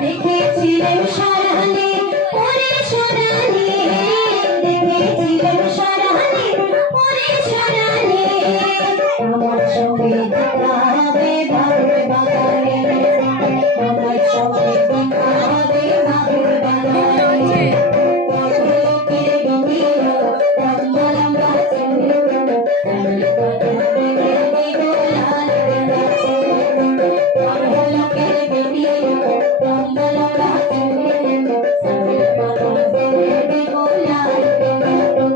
দেখেছিলেন সারানে ওরে সোনালি, দেখেছিলেন সারানে ওরে সোনালি, আমার সঙ্গে দেখা হবে বাবুর বাগানে, আমার সঙ্গে দেখা হবে বাবুর বাগানে। লোকের বিবির লম্বা লম্বা চুল, লাল পাতা বেঁধে দিব লাল গেঁদা ফুল। লোকের বিবির লম্বা লম্বা চুল, লাল পাতা বেঁধে দিব লাল গেঁদা ফুল।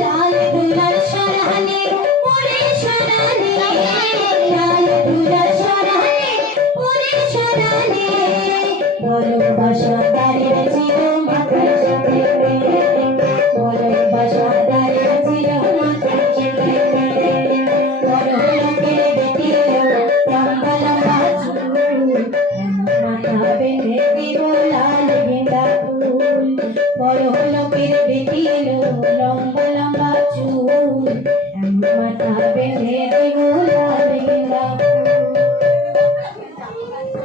লাল দুলাল সারানে ওরে সোনালি, লাল দুলাল সারানে ওরে সোনালি, ভালোবাসা দাঁড়িয়েছিল মাথার সাথে পেরে, ভালোবাসা দাঁড়িয়েছিল মাথার সাথে পেরে। বড় লোকের বেটি লম্বা লম্বা চুল, মাথা বেঁধে দিব লাল গেঁদা ফুল। বড় লোকের বেটি লম্বা